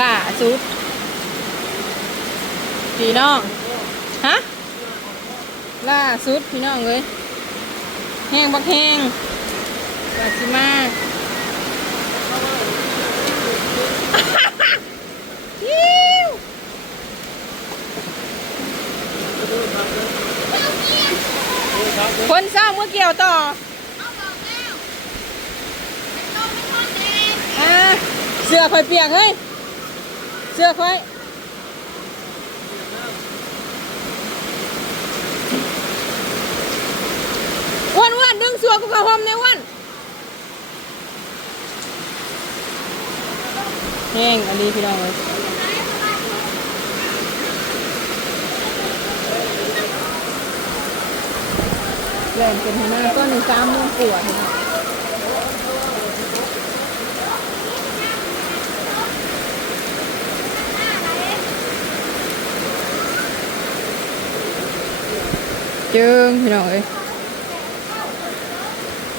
ล่าสุดพี่น้องฮะล่าสุดพี่น้องเลยแห้งบักแห้งวาสิมาฮิวคนเศร้าเมื่อเกี่ยวต่ออ่าเสื้อคอยเปียกเฮ้ย เสื้อค่อยอ้วนอ้วนดึงเสื้อกูเข้าห่มเนี่ยอ้วนแห้งอันนี้พี่น้องเลยแรงเป็นหน้าก็หนึ่งสามโมงกว่าพี่น้อง เจิงพี่น้องเอ้ย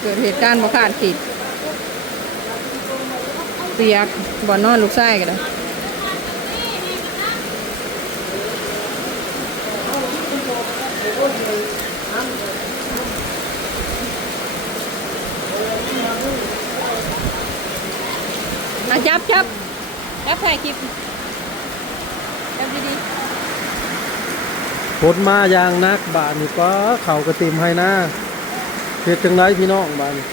เกิดเหตุการณ์บ่คาดคิดเปียกบ่อนนอนลูกไส้กันเลยอะจับจับจับถ่ายคลิปจับดี ฝนมาอย่างนักบาทนี่ก็เขากระติมให้นะเฮ็ดจังไรพี่น้องบาทนี่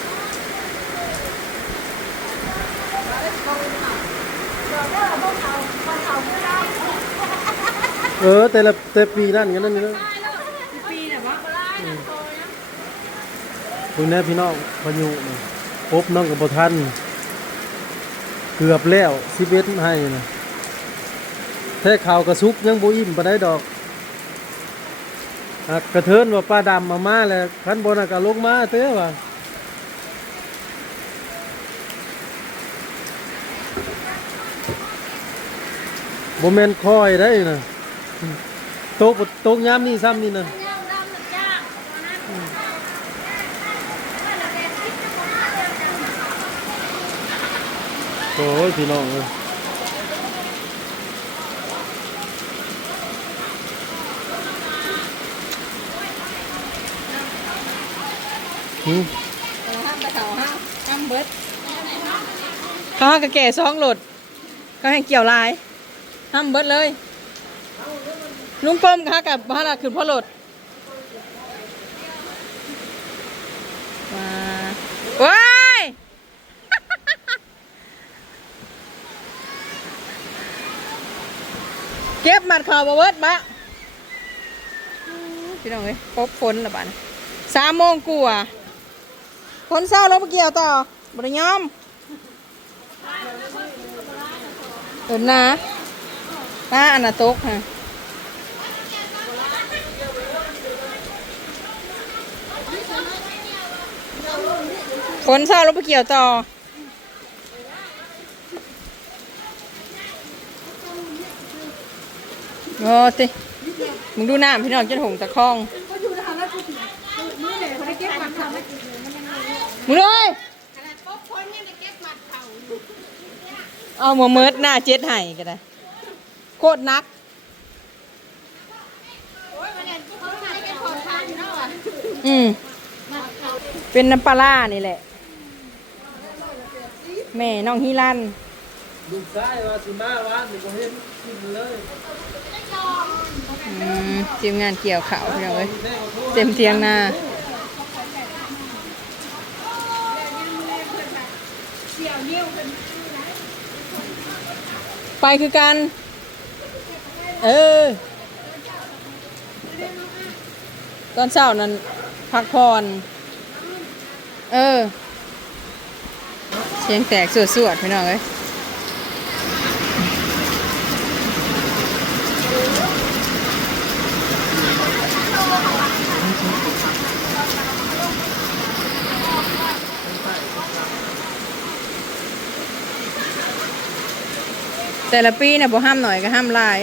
เออ แต่ละแต่ปีนั่นกันนั่นนี่นะๆปีน่ะวะคุณแน่พี่น้องพายุนี่พบน้องกับบ่ทันเกือบแล้วสิบเอ็ดให้นะแท้ข่าวกระซุกยังบ่อิ่มปานใดดอกอะ กระเทินว่าป้าดำมามาแล้วคันบนก็ลงมาเต้ว่าบ่แม่นคอยได้นะโตกตกยามนี้ซ้ำนี่นะโอ้ยพี่น้องเอ้ย หืมห้ามตะเขาห้ามห้ามเบิดเขาห้ามกระแก่ซองหลดเขาให้เกี่ยวลายห้ามเบิดเลย ลุงกลมค่ะกับพระละคือพ่อหลดมาว้ายเก็บหมัดข่าวมาเบิดบะพี่น้องเอ้ยพบฝนละบ้านสามโมงกว่า ฝนเศร้าแล้วเมื่อกี้เอาต่อบริยอมเอินนะน้าอันาตกฮะฝนเศร้าแล้วเมื่อกี้เอาต่อโอ้ติมึงดูหน้ำพี่น้องจะหงตะคองมึ งเลยเอาหมาเมิดหน้าเจ็ดไห้ก็ได้ โคตรนักอืมเป็นน้ำปลาร้านี่แหละ แม่น้องฮิรันลูกชายว่าสิมาวานนี่บ่เห็นขึ้นเลยอืมทีมงานเกี่ยวข่าวพี่น้องเอ้ยเต็มเทียงหน้า ไปคือกัน เออ ตอนเช้านั้นพักผ่อน เออ เสียงแตกสวดๆพี่น้องเอ้ย แต่ละปีเนี่ยบ่ห้ามหน่อยก็ห้ามลาย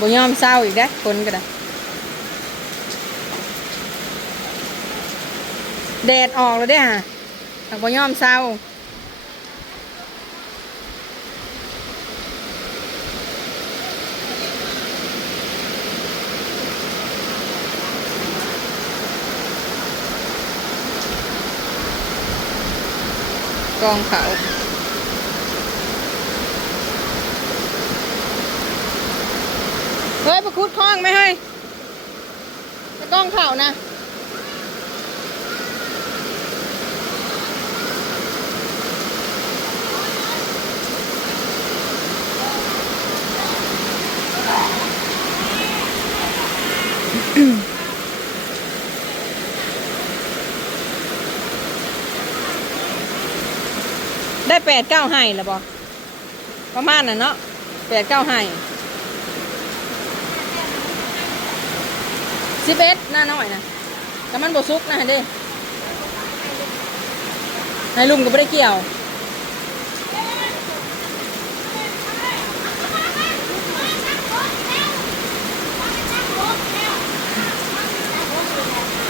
บ่ยอมเศร้าอีกได้คนก็ได้แดดออกแล้วเด้อฮะบ่ยอมเศร้า กองเขาเฮ้ยประคุดคล้องไหมเฮ้ยไปกองเขานะได้ แปดเก้าให้แล้วบอประมาณน่ะเนาะแปดเก้าให้สิบเอ็ดหน้าน้อยนะแต่มันบซุกนะเด้ให้ลุงก็ไม่ได้เกี่ยว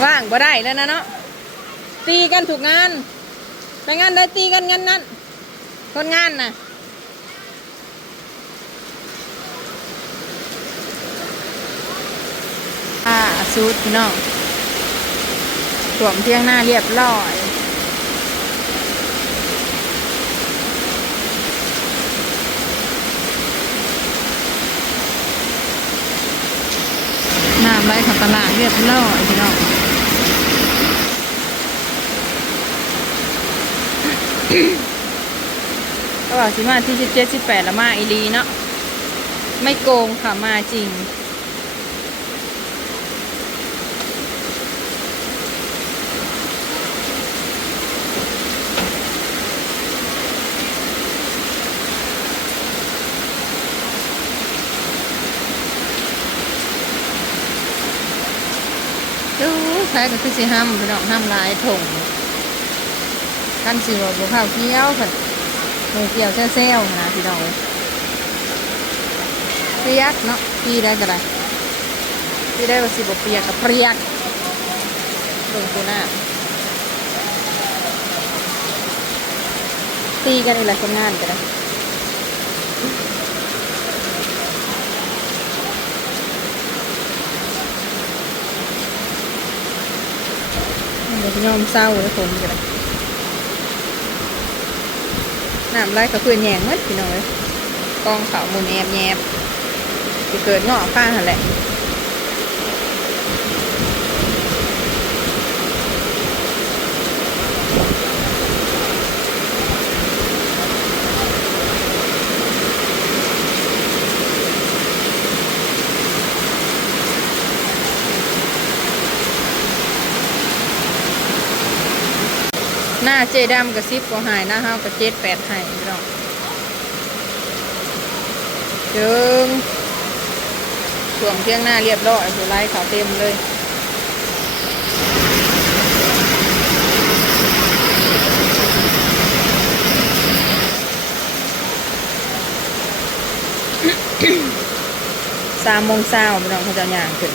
ว่างบ่ได้แล้วนะเนาะตีกันถูกงาน ไปงานได้ตีกันงานนั้น คนงานนะอ่าสูตรพี่น้องสวมเที่ยงหน้าเรียบร้อยน้ำไหลของตลาดเรียบร้อยพี่น้องอืม ก็บอกสิมาที่สิบเจ็ดสิบแปดละมาอีลีเนาะไม่โกงค่ะมาจริง ดูใครก็คือสิห้ามพี่น้องห้ามลายถงกันสิว่าบุข้าวเกี้ยวค่ะ หมูเกี่ยวเซลล์นะพี่น้องเปียกเนาะพี่ได้ก็ได้พี่ได้ว่าสิบเปียกกับเปียกลงกูหน้าตีกันอีกหลายคนงานกันนะเดี๋ยวพี่น้องเศร้าแล้วผมกันนะ น้ำไหลกับเพื่อนแยงมัดพี่น้อยกองเขาหมุนแอบแยบจะเกิดงอกข้างหันแหละ หน้าเจดำกับซิบก็หายหน้าห้าวกับเจ็ดแปดหายพี่น้องจิงสวมเพียงหน้าเรียบร้อยหัวไล่ขาวเต็มเลยสามโมงเช้าพี่น้องเขาจะย่างขึ้น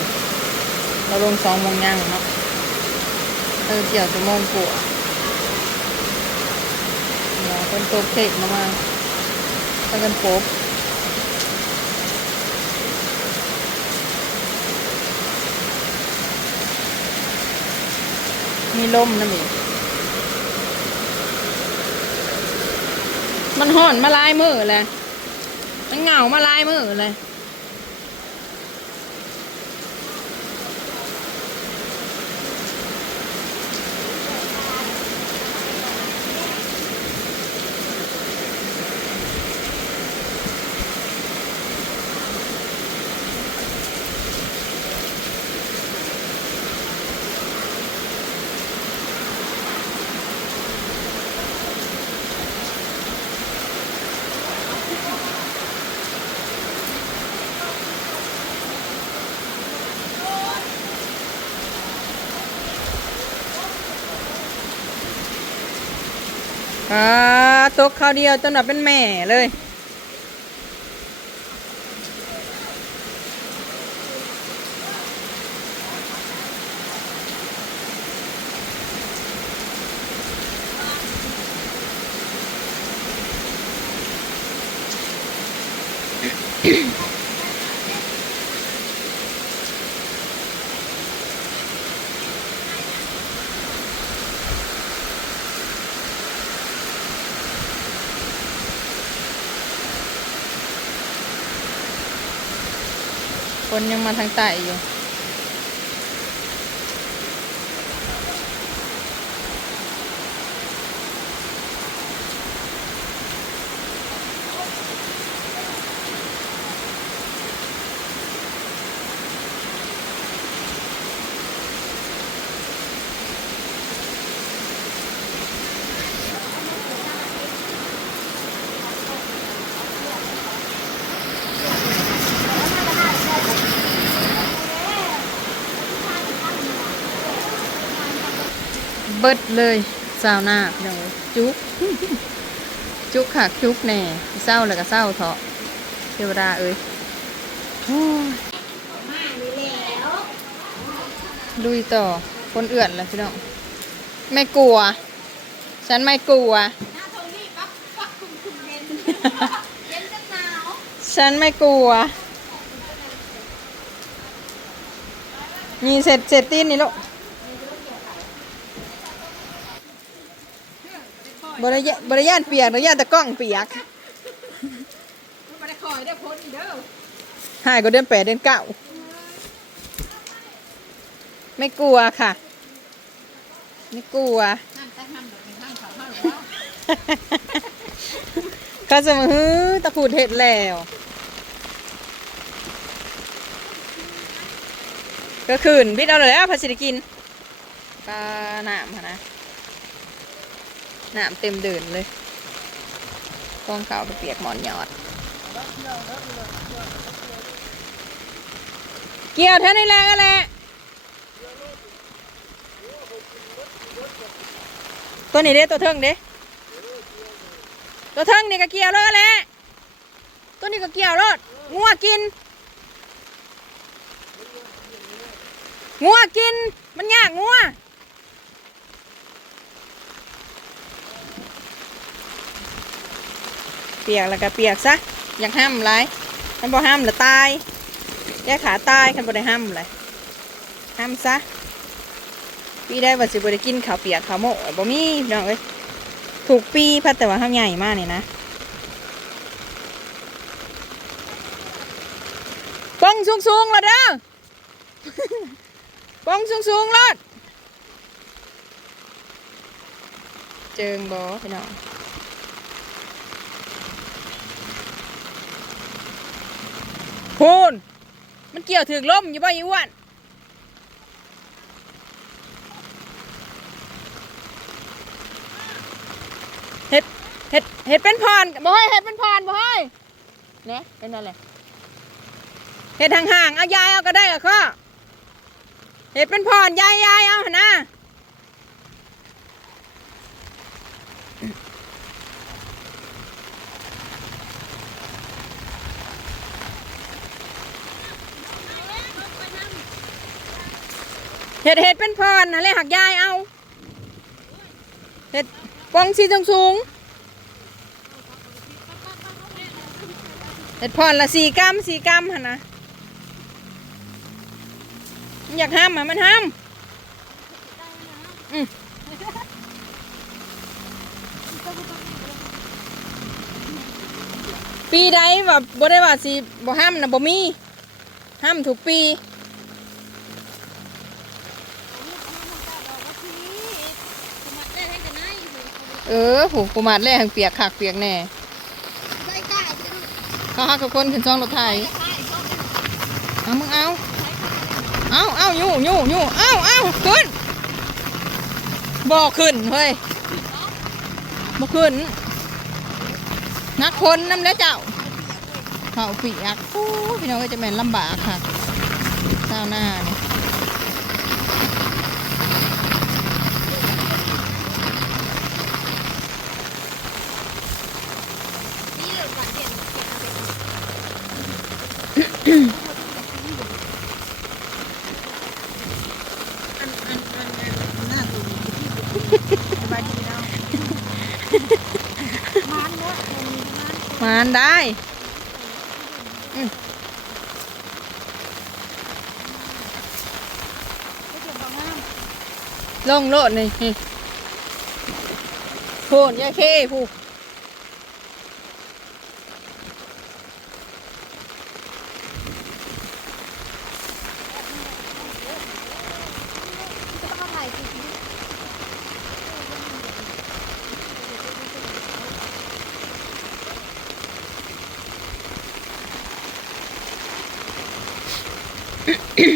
เราลงสองโมงย่างเนาะเออเกี่ยวจะโมงกว่าเดี๋ว คนโตเค้กมามาไปกันโป๊บมีลมนะมีมันห่อนมาลายมือเลยมันเหงามาลายมือเลย อ่าตกข้าวเดียวจนแบบเป็นแม่เลย Mm-hmm. คนยังมาทางใต้อยู่ บิดเลยสาวหน้าเดี๋ยวจุกจุกค่ะจุกแน่เศร้าแล้วก็เศร้าเถาะเทวดาเอ้ยโอ้ยลุยต่อคนเอื่อนแล้วพี่น้องไม่กลัว ฉันไม่กลัว ฉันไม่กลัว นี่เสร็จเสร็จตีนนี่ลูก บริยบริยานเปียกบริยานแต่กล้องเปียกหายก็เดือนแปดเดือนเก้าไม่กลัวค่ะ ไม่กลัวก็จะมาฮื้อตะขูดเห็ดแล้ว ก็คืนพี่เอาเลยแล้วภาษีกินปลาหนามค่ะนะห นามเต็มเดินเลยกองเก่าไปเปียกหมอนหยอด เกี่ยวเท่านี้แหละก็แหละตัวนี้เด้ตัวเทิงเด้ตัวเทิงนี่ก็เกี่ยวเลยแหละตัวนี้ก็เกี่ยวรถงัวกินงัวกิน มันยากงัว เปียกแล้วก็เปียกซะอย่ากห้ามไรคันบ่ห้ามละตายแย่ขาตายคันบ่ได้ห้ามเลยห้ามซะปีได้ว่าสิบ่ได้กินข้าวเปียกข้าวโมะบ่มีน้องเอ้ยถูกปีพัดแต่ว่าห้ามใหญ่มากเนี่ยนะป้องสูงๆแล้วเด้อป้องสูงสูงๆรถเจิงบอพี่น้อง พูนมันเกี่ยวถึงล่มอยู่บ่อีอ้วนเห็ดเห็ดเห็ดเป็นพรบ่ให้ยเห็ดเป็นพรบ่ให้ยเนี่ยเป็นอะไรเห็ดห่างๆเอายายเอาก็ได้เหรอข้อเห็ดเป็นพรยายยายเอาหนนะ เห็ดเห็ดเป็นพรนะเลยหักยายเอาเห็ดปองสีสูงสูงเห็ดพรละสี่กรัมสี่กรัมหนะมันอยากห้ามอะมันห้ามอืมปีใดว่าบ่ได้ว่าสิบ่ห้ามนะบ่มีห้ามถูกปี เออผูกประมาทแรกเปียกขากเปียกแน่เขาหักกับคนขึ้นช่องรถไถเอามึงเอาเอาเอายู่ยู่ยู่เอาเอาขึ้นบ่ขึ้นเฮ้ยบ่ขึ้น นักคนน้ำแล้วเจ้าเขาเปียกโอ้พี่น้องก็จะแม่นลำบากค่ะเจ้าหน้าเนี่ย ได้อืมลงโลดนี่นี่พูนยาเคผู้ะต้องมาถ่ายคลิปนี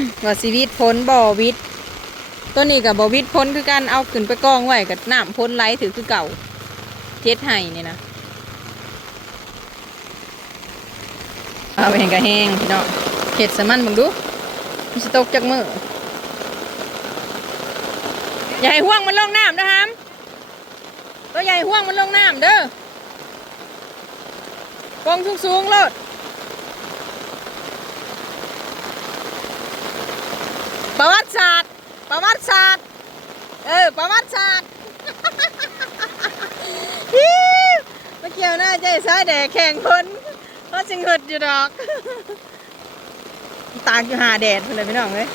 ้ ว่าชีวิตพ้นบ่อวิทย์ตัวนี้กับบ่อวิทย์พ้นคือการเอาขึ้นไปกองไว้กับน้ำพ้นไหลถือคือเก่าเจ็ดไห้นี่นะเอาไปเห็นกระแห้งพี่น้องเห็ดสมันมึงดูมันสตกจากมืออย่าให้ห่วงมันลงน้ำนะครับตัวใหญ่ห่วงมันลงน้ำเด้อกองสูงๆโลด ประวัติศาสตร์ ประวัติศาสตร์ เออ ประวัติศาสตร์ฮิวมาเกี่ยวหน้าใจซ้ายแดกแข่งคนเพราะจึงหดอยู่ดอก ตากอยู่หาแดดเพื่อนเลยพี่น้องเลย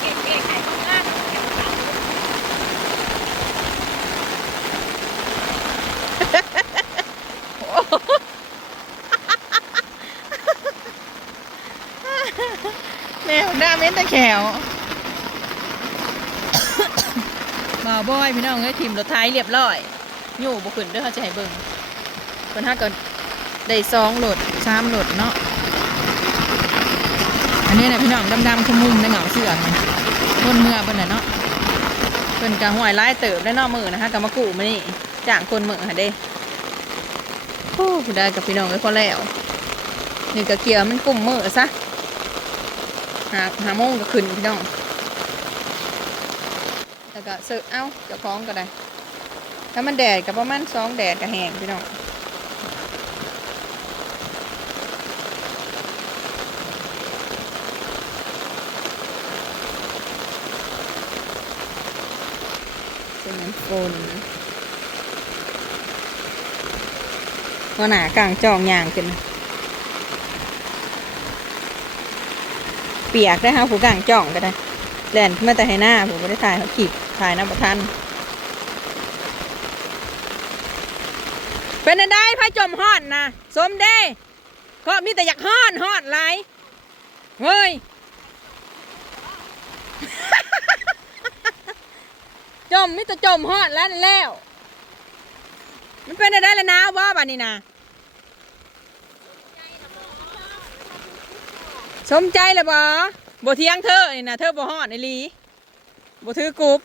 เก่งเก่งไข่ข้างล่าง แม วหน้าเม้นตะแขวบ่าวบอยพี่น้องเอ้ยทีมรถไทยเรียบร้อยอยู่บ่ขึ้นเด้อเขาจะให้เบิ่งเพิ่นห้าก็ได้สองโหลดสามโหลดเนาะอันนี้นะพี่น้องดำๆขมุมในเหงาเสื่อกนะคนเมื่อเพิ่นน่ะเนาะเพิ่นก็ห่วยไล่เติบได้นอกมือนะคะก็มากูมานี่จ้างคนมือหาเด้ผู้ได้กับพี่น้องไว้พอแล้วนี่ก็เกียวมันกลุ่มมือซะ หาหาโมงก็ขึ้นพี่น้อง แล้วก็ซื้อเอ้าเจ้าของก็ได้ ถ้ามันแดดก็ประมาณสองแดดก็แห้งพี่น้องเป็นน้ำฝนว่าหนากลางจองยางขึ้น ปียกได้ฮะผู้กลางจ่องก็ได้แล่นมาแต่ให้หน้าผมไม่ได้ถ่ายเขาขีดถ่ายน้ำประทันเป็นอะไรพระจมฮอดนะสมเด้ก็มีแต่อยากฮอดฮอดไรเฮ้ยจมมีแต่จมฮอดแล้วแล้ว มันเป็นอะไรแล้วนะว่าบ้านนี้นะ สมใจเลยบ่บ่เทียงเธอนี่นะเธอบ่ฮอดไอหลีบ่ถือกรุบ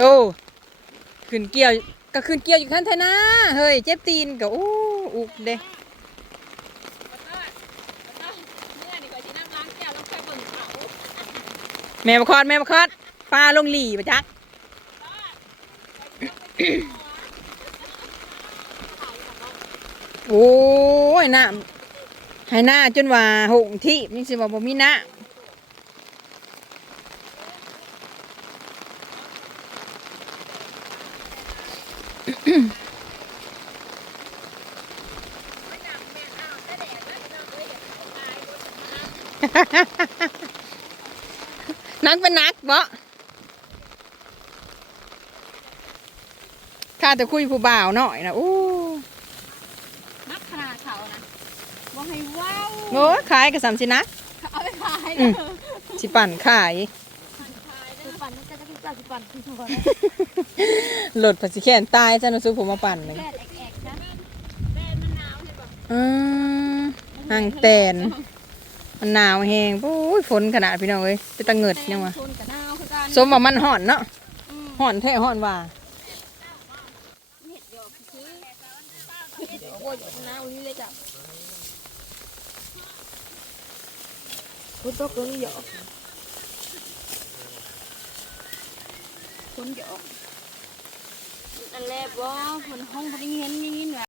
โอ้ขึ้นเกี่ยวก็ขึ้นเกี่ยวอยู่ขั้นไทนะเฮ้ยเจ็บตีนก็อู้อุกเด้ เมื่อนี่ก็จะนั่งล้างแก้วแล้วค่อยเบิ่งเขา แม่บคอดแม่บคอดปลาลงหลีปะจักโอ้ยน้ำให้หน้าจนว่าหงที่นี่สิว่าบ่มีน้ำ นักเป็นนักบ่ข้าแต่คุยผู้บ่าวหน่อยนะอู้นักขนาดเขานะว่าให้ว้าวโอ้ยขายกับสามสินะเอาไปขายอืเด้มอสิปั่นขายคือปั่นจะจะจะจะปั่นคือหัวโหลดผัดสิแขนตายจ้าหนูซื้อผมมาปั่นเลยแค่แอกๆจ้ะแดนมันหนาวใช่ปะอืมหางแตน มันหนาวแหงโอ้ยฝนขนาดพี่น้องเอ้ยไปตะเงิดยังวะชนกับหนาวคือกันสมว่ามันห่อนเนาะอืมห่อนแท้ห่อนว่าเห็ดหยอกคือเห็ดหยอกโอ้ยหยอกหนาวนี่เลยจ้ะคุณตกตัวนี้หยอกคนหยอกนั่นแหละบ่คนห้องเขาได้เงินยินๆว่า